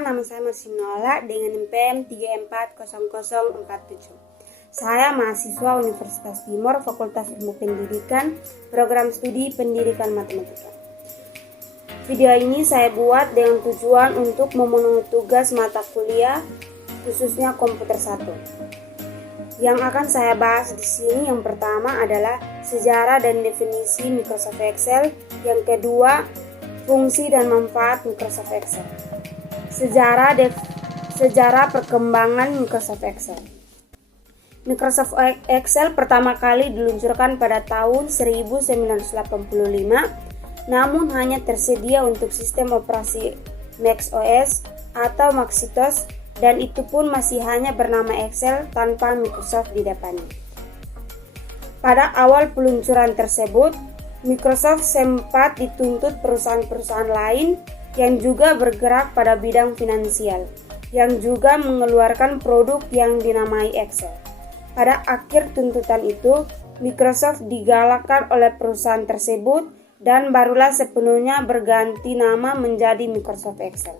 Perkenalkan, nama saya Marsimnola dengan NPM 340047. Saya mahasiswa Universitas Timur, Fakultas Ilmu Pendidikan, Program Studi Pendidikan Matematika. Video ini saya buat dengan tujuan untuk memenuhi tugas mata kuliah, khususnya komputer 1. Yang akan saya bahas di sini yang pertama adalah sejarah dan definisi Microsoft Excel, yang kedua fungsi dan manfaat Microsoft Excel. Sejarah perkembangan Microsoft Excel. Microsoft Excel pertama kali diluncurkan pada tahun 1985, namun hanya tersedia untuk sistem operasi Mac OS atau Macintosh, dan itu pun masih hanya bernama Excel tanpa Microsoft di depannya. Pada awal peluncuran tersebut, Microsoft sempat dituntut perusahaan-perusahaan lain yang juga bergerak pada bidang finansial, yang juga mengeluarkan produk yang dinamai Excel. Pada akhir tuntutan itu, Microsoft digalakkan oleh perusahaan tersebut dan barulah sepenuhnya berganti nama menjadi Microsoft Excel.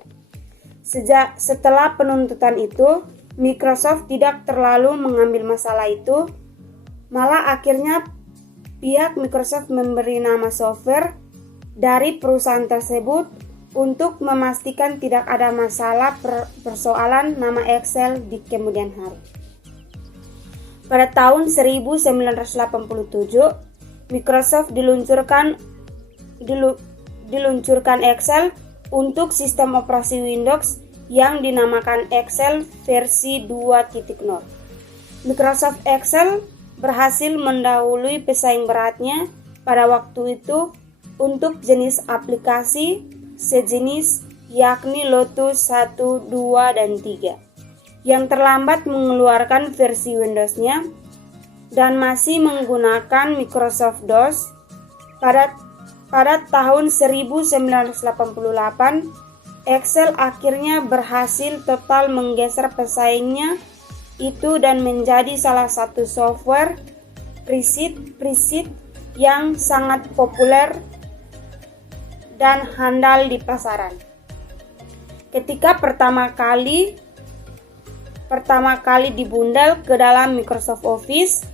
Setelah penuntutan itu, Microsoft tidak terlalu mengambil masalah itu, malah akhirnya pihak Microsoft memberi nama software dari perusahaan tersebut untuk memastikan tidak ada masalah persoalan nama Excel di kemudian hari. Pada tahun 1987, Microsoft diluncurkan Excel untuk sistem operasi Windows yang dinamakan Excel versi 2.0. Microsoft Excel berhasil mendahului pesaing beratnya pada waktu itu untuk jenis aplikasi sejenis, yakni Lotus 1, 2, dan 3, yang terlambat mengeluarkan versi Windows-nya dan masih menggunakan Microsoft DOS. Pada tahun 1988, Excel akhirnya berhasil total menggeser pesaingnya itu dan menjadi salah satu software preset yang sangat populer dan handal di pasaran. Ketika pertama kali dibundel ke dalam Microsoft Office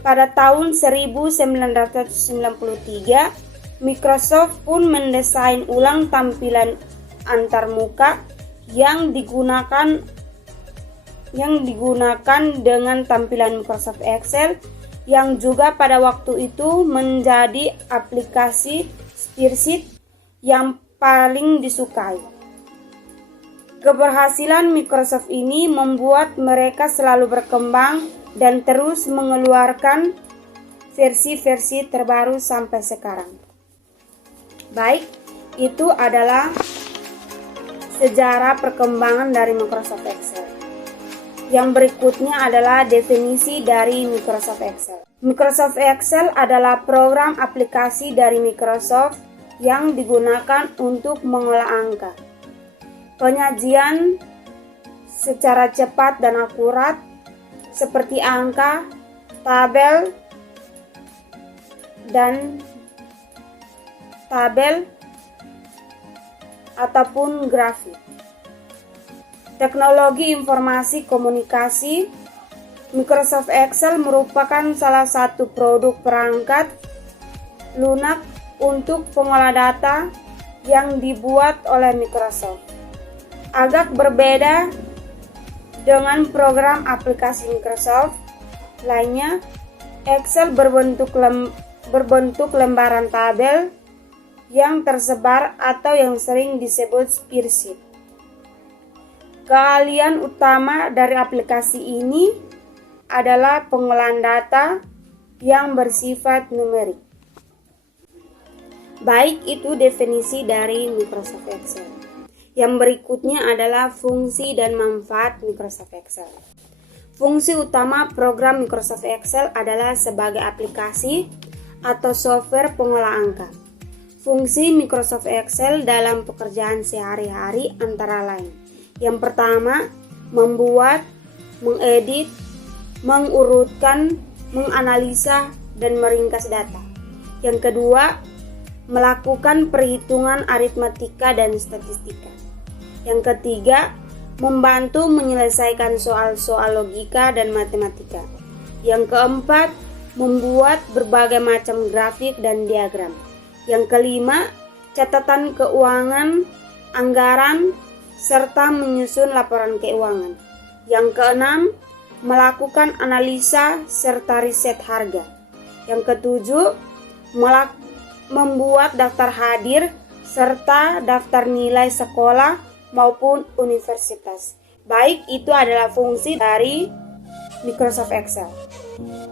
pada tahun 1993, Microsoft pun mendesain ulang tampilan antarmuka yang digunakan dengan tampilan Microsoft Excel, yang juga pada waktu itu menjadi aplikasi spreadsheet yang paling disukai. Keberhasilan Microsoft ini membuat mereka selalu berkembang dan terus mengeluarkan versi-versi terbaru sampai sekarang. Baik, itu adalah sejarah perkembangan dari Microsoft Excel. Yang berikutnya adalah definisi dari Microsoft Excel. Microsoft Excel adalah program aplikasi dari Microsoft yang digunakan untuk mengolah angka. Penyajian secara cepat dan akurat seperti angka, tabel ataupun grafik. Teknologi informasi komunikasi. Microsoft Excel merupakan salah satu produk perangkat lunak untuk pengolah data yang dibuat oleh Microsoft. Agak berbeda dengan program aplikasi Microsoft lainnya, Excel berbentuk lembaran tabel yang tersebar atau yang sering disebut spreadsheet. Keahlian utama dari aplikasi ini adalah pengolahan data yang bersifat numerik. Baik, itu definisi dari Microsoft Excel. Yang berikutnya adalah fungsi dan manfaat Microsoft Excel. Fungsi utama program Microsoft Excel adalah sebagai aplikasi atau software pengolah angka. Fungsi Microsoft Excel dalam pekerjaan sehari-hari antara lain: yang pertama, membuat, mengedit, mengurutkan, menganalisa, dan meringkas data. Yang kedua, melakukan perhitungan aritmatika dan statistika. Yang ketiga, membantu menyelesaikan soal-soal logika dan matematika. Yang keempat, membuat berbagai macam grafik dan diagram. Yang kelima, catatan keuangan, anggaran, serta menyusun laporan keuangan. Yang keenam, melakukan analisa serta riset harga. Yang ketujuh, membuat daftar hadir serta daftar nilai sekolah maupun universitas. Baik, itu adalah fungsi dari Microsoft Excel.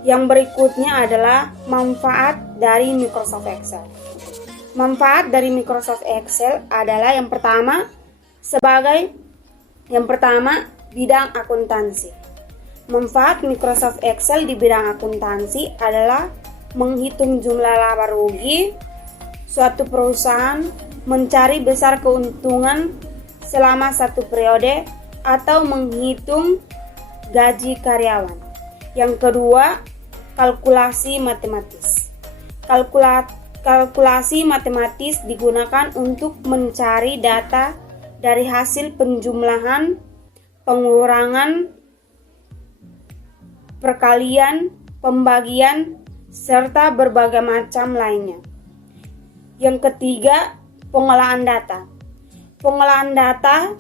Yang berikutnya adalah manfaat dari Microsoft Excel. Manfaat dari Microsoft Excel adalah yang pertama, bidang akuntansi. Manfaat Microsoft Excel di bidang akuntansi adalah menghitung jumlah laba rugi suatu perusahaan, mencari besar keuntungan selama satu periode, atau menghitung gaji karyawan. Yang kedua, kalkulasi matematis. Kalkulasi matematis digunakan untuk mencari data dari hasil penjumlahan, pengurangan, perkalian, pembagian, serta berbagai macam lainnya. Yang ketiga, pengolahan data. Pengolahan data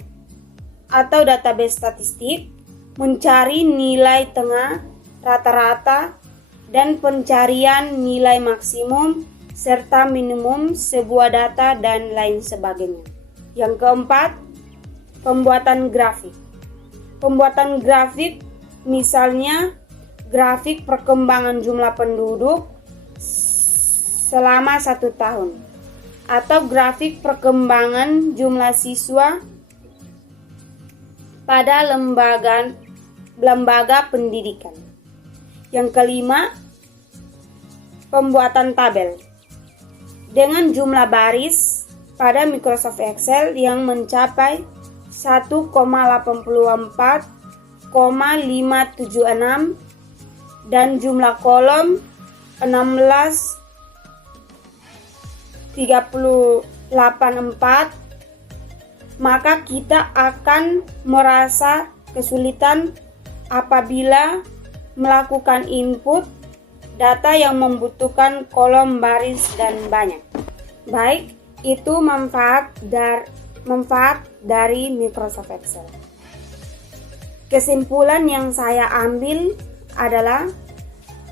atau database statistik mencari nilai tengah, rata-rata, dan pencarian nilai maksimum serta minimum sebuah data dan lain sebagainya. Yang keempat, pembuatan grafik. Pembuatan grafik misalnya grafik perkembangan jumlah penduduk selama 1 tahun, atau grafik perkembangan jumlah siswa pada lembaga pendidikan. Yang kelima, pembuatan tabel dengan jumlah baris pada Microsoft Excel yang mencapai 1,84,576 dan jumlah kolom 16,384, maka kita akan merasa kesulitan apabila melakukan input data yang membutuhkan kolom baris dan banyak. Baik, itu manfaat dari Microsoft Excel. Kesimpulan yang saya ambil adalah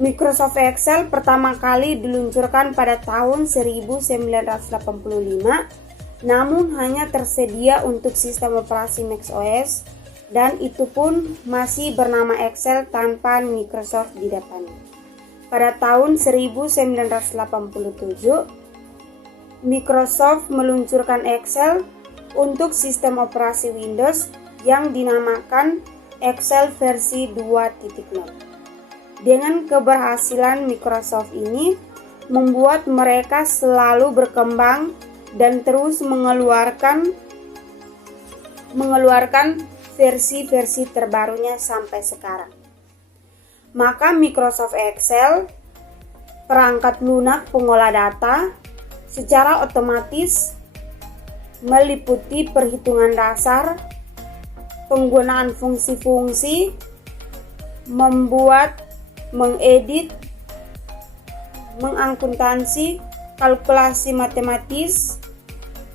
Microsoft Excel pertama kali diluncurkan pada tahun 1985, namun hanya tersedia untuk sistem operasi Mac OS, dan itu pun masih bernama Excel tanpa Microsoft di depannya. Pada tahun 1987, Microsoft meluncurkan Excel untuk sistem operasi Windows yang dinamakan Excel versi 2.0. Dengan keberhasilan Microsoft ini membuat mereka selalu berkembang dan terus mengeluarkan versi-versi terbarunya sampai sekarang. Maka Microsoft Excel, perangkat lunak pengolah data, secara otomatis meliputi perhitungan dasar, penggunaan fungsi-fungsi, membuat, mengedit, mengakuntansi, kalkulasi matematis,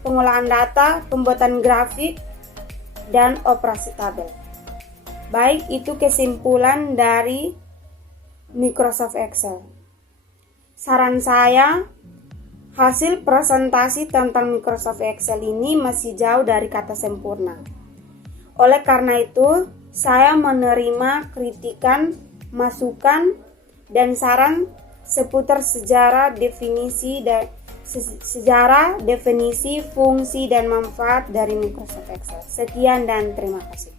pengolahan data, pembuatan grafik, dan operasi tabel. Baik, itu kesimpulan dari Microsoft Excel. Saran saya, hasil presentasi tentang Microsoft Excel ini masih jauh dari kata sempurna. Oleh karena itu, saya menerima kritikan, masukan, dan saran seputar sejarah, definisi, fungsi, dan manfaat dari Microsoft Excel. Sekian dan terima kasih.